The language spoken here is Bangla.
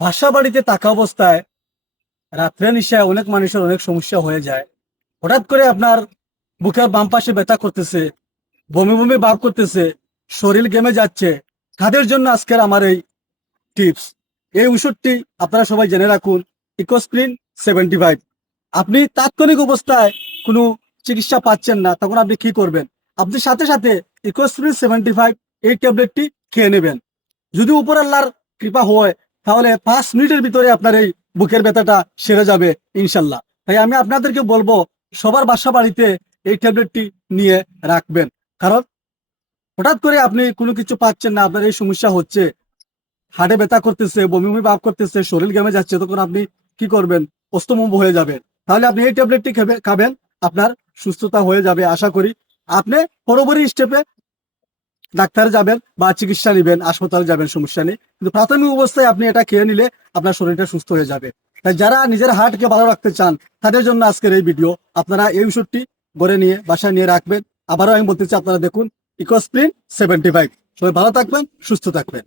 বাসা বাড়িতে থাকা অবস্থায় রাত্রে নিশায় অনেক মানুষের অনেক সমস্যা হয়ে যায়। হঠাৎ করে আপনার বুকের বাম পাশে ব্যথা করতেছে, বমি বমি ভাব করতেছে, শরীর ঘেমে যাচ্ছে। তাদের জন্য আজকের আমার এই টিপস। এই ওষুধটি আপনারা সবাই জেনে রাখুন, ইকোস্প্রিন 75। আপনি তাৎক্ষণিক অবস্থায় কোনো চিকিৎসা পাচ্ছেন না, তখন আপনি কি করবেন? আপনি সাথে সাথে ইকোস্প্রিন 75 এই ট্যাবলেটটি খেয়ে নেবেন। যদি উপর আল্লাহর কৃপা হয়, তাহলে 5 মিনিটের ভিতরে আপনার এই বুকের ব্যথাটা সেরে যাবে ইনশাল্লাহ। তাই আমি আপনাদেরকে বলবো, সবার বাসা বাড়িতে এই ট্যাবলেটটি নিয়ে রাখবেন। কারণ হঠাৎ করে আপনি কোনো কিছু পাচ্ছেন না, আপনার এই সমস্যা হচ্ছে, হাড়ে ব্যথা করতেছে, বমি বমি ভাব করতেছে, শরীর ঘেমে যাচ্ছে, তখন আপনি কি করবেন? অস্তমম্ব হয়ে যাবে। তাহলে আপনি এই ট্যাবলেটটি খাবেন, আপনার সুস্থতা হয়ে যাবে আশা করি। আপনি পরবর্তী স্টেপে ডাক্তারে যাবেন বা চিকিৎসা নিবেন, হাসপাতালে যাবেন, সমস্যা নেই। কিন্তু প্রাথমিক অবস্থায় আপনি এটা খেয়ে নিলে আপনার শরীরটা সুস্থ হয়ে যাবে। তাই যারা নিজের হার্টকে ভালো রাখতে চান, তাদের জন্য আজকের এই ভিডিও। আপনারা এই ওষুধটি ঘরে নিয়ে বাসায় নিয়ে রাখবেন। আবারও আমি বলতে চাই, আপনারা দেখুন ইকোস্প্রিন 75। সবাই ভালো থাকবেন, সুস্থ থাকবেন।